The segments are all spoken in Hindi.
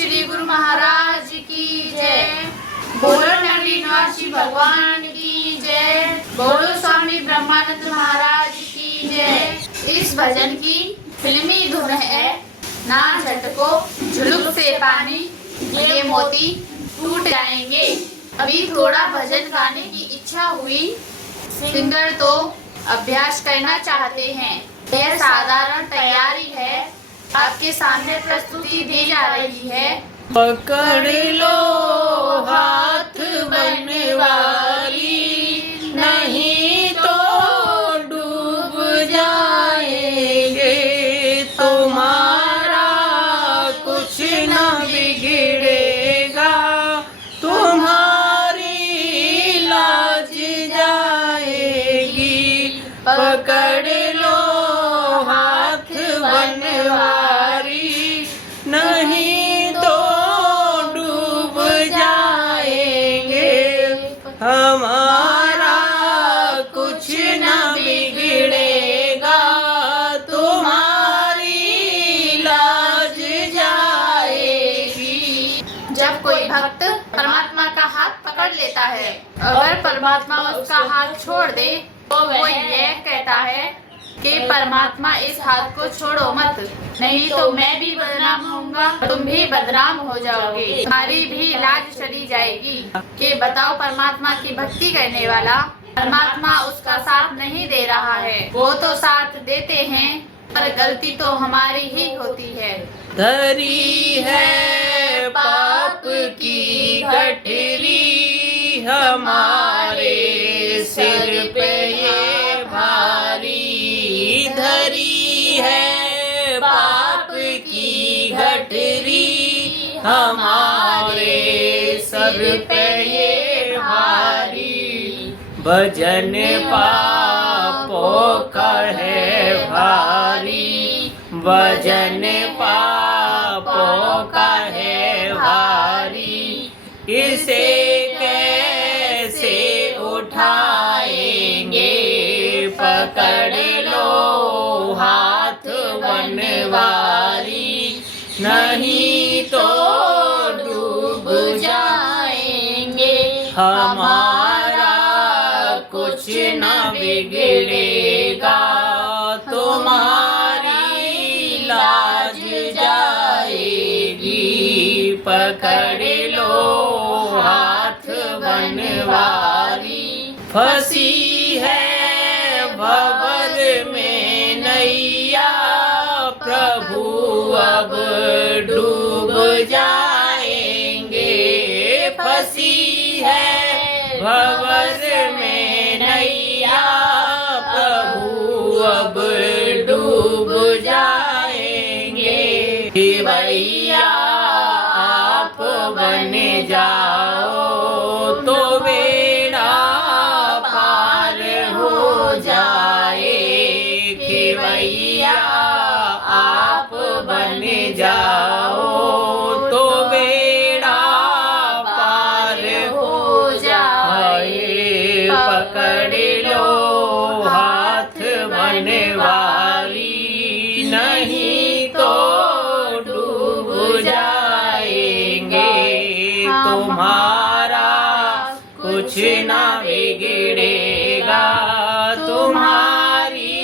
श्री गुरु महाराज की जय। बोलो नगरी निवासी भगवान की जय। बोलो स्वामी ब्रह्मानंद महाराज की जय। इस भजन की फिल्मी धुन है, ना झटको झुलुक से पानी, ये मोती टूट जाएंगे। अभी थोड़ा भजन गाने की इच्छा हुई, सिंगर तो अभ्यास करना चाहते हैं। यह साधारण तैयारी है, आपके सामने प्रस्तुति दी जा रही है। पकड़ लो हाथ बनवारी, नहीं तो डूब जाएंगे। तुम्हारा कुछ न बिगड़ेगा, तुम्हारी लाज जाएगी। पकड़ लो हाथ बनवारी, नहीं तो डूब जाएंगे। हमारा कुछ न बिगड़ेगा, तुम्हारी लाज जाएगी। जब कोई भक्त परमात्मा का हाथ पकड़ लेता है, अगर परमात्मा उसका हाथ छोड़ दे तो वो यह कहता है कि परमात्मा इस हाथ को छोड़ो मत, नहीं तो मैं भी बदनाम होऊंगा, तुम भी बदनाम हो जाओगे, तुम्हारी भी लाज चली जाएगी। कि बताओ, परमात्मा की भक्ति करने वाला परमात्मा उसका साथ नहीं दे रहा है। वो तो साथ देते हैं, पर गलती तो हमारी ही होती है। धरी है पाप की गठरी, हमारे सिर पे ये भारी। धरी है पाप की गठरी, हमारे सर पे ये भारी। भजन पापों का है भारी, भजन पापों का है भारी। इसे कैसे उठाएंगे, पकड़ लो हाथ बनवारी, नहीं तो डूब जाएंगे। हमारा कुछ न बिगड़ेगा, तुम्हारी लाज जाएगी। पकड़ लो हाथ बनवारी, फंसी है भंवर में नैया, प्रभु अब डूब जाएंगे। फंसी है भंवर में नैया, प्रभु अब डूब जाएंगे। भैया आप बन जाओ तो बेड़ा पार हो जाए। कि भैया आप बन जाओ तो बेड़ा पार हो जाए। पकड़ लो हाथ बनवारी, नहीं तो डूब जाएंगे। तुम्हारा कुछ ना बिगड़ेगा, तुम्हारी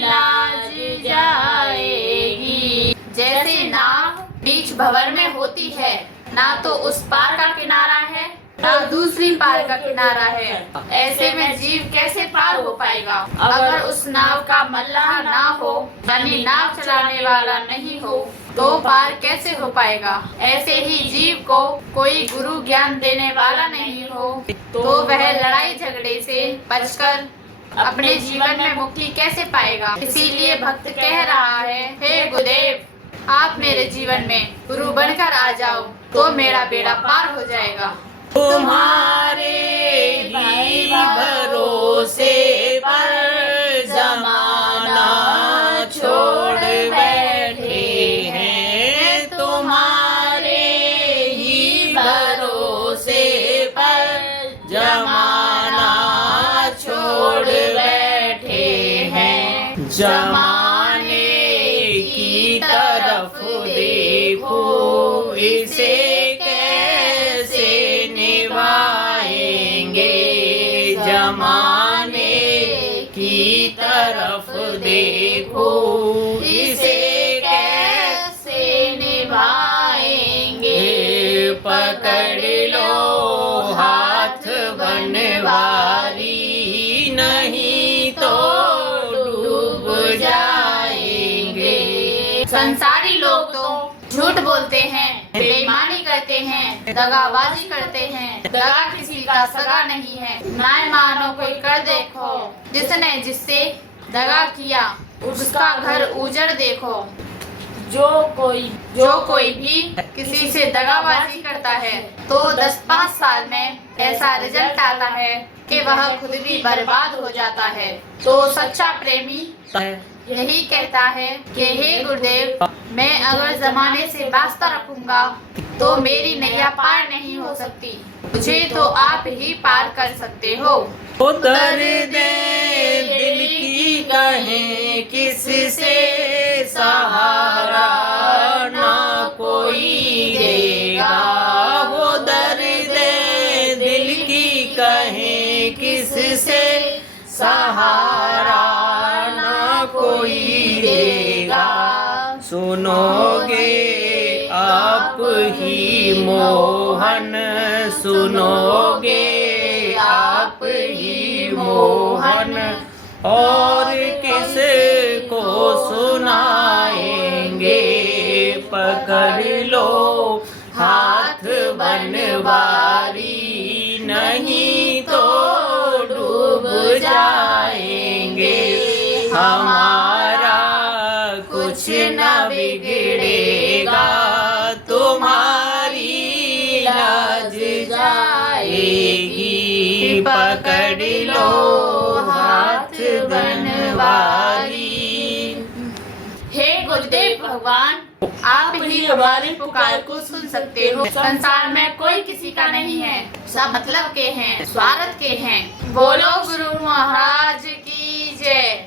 लाज जाएगी। जैसे नाव बीच भंवर में होती है, ना तो उस पार का किनारा है, ना दूसरी पार का किनारा है, ऐसे में जीव कैसे पार हो पाएगा? अगर उस नाव का मल्लाह ना हो, यानी नाव चलाने वाला नहीं हो, तो पार कैसे हो पाएगा? ऐसे ही जीव को कोई गुरु ज्ञान देने वाला नहीं हो, तो वह लड़ाई झगड़े से बचकर अपने जीवन में मुक्ति कैसे पाएगा? इसीलिए भक्त कह रहा है, हे गुरुदेव, आप मेरे जीवन में गुरु बनकर आ जाओ, तो मेरा बेड़ा पार हो जाएगा। तुम्हारे ही भरोसे पर जमाना छोड़ बैठे हैं। तुम्हारे ही भरोसे पर जमाना छोड़ बैठे हैं। जमाने की तरफ देखो, इसे कैसे निभाएंगे, जमाने की तरफ देखो, इसे कैसे निभाएंगे। पकड़ लो हाथ बनवारी, नहीं तो डूब जाएंगे। संसारी लोग तो झूठ बोलते हैं, बेईमानी करते हैं, दगाबाजी करते हैं। दगा किसी का सगा नहीं है, ना मानो कोई कर देखो। जिसने जिससे दगा किया उसका घर उजड़ देखो। जो कोई भी किसी से दगाबाजी करता है तो 10-5 साल में ऐसा रिजल्ट आता है कि वह खुद भी बर्बाद हो जाता है। तो सच्चा प्रेमी यही कहता है कि हे गुरुदेव, मैं अगर जमाने से वास्ता रखूंगा तो मेरी नैया पार नहीं हो सकती, मुझे तो आप ही पार कर सकते हो। वो दर्द दिल की कहें किससे सहारा ना कोई देगा, वो दर्द दिल की कहें किससे सहारा ना कोई देगा। सुनोगे आप ही मोहन, सुनोगे आप ही मोहन, और किस को सुनाएंगे। पकड़ लो हाथ बनवारी, नहीं तो डूब जाएंगे। हमारा कुछ न बिगड़ेगा, तुम्हारी लाज जाएगी। पकड़ लो हाथ बनवारी। हे गुरुदेव भगवान, आप ही हमारी पुकार को सुन सकते हो। संसार में कोई किसी का नहीं है, सब मतलब के हैं, स्वार्थ के हैं। बोलो गुरु महाराज की जय।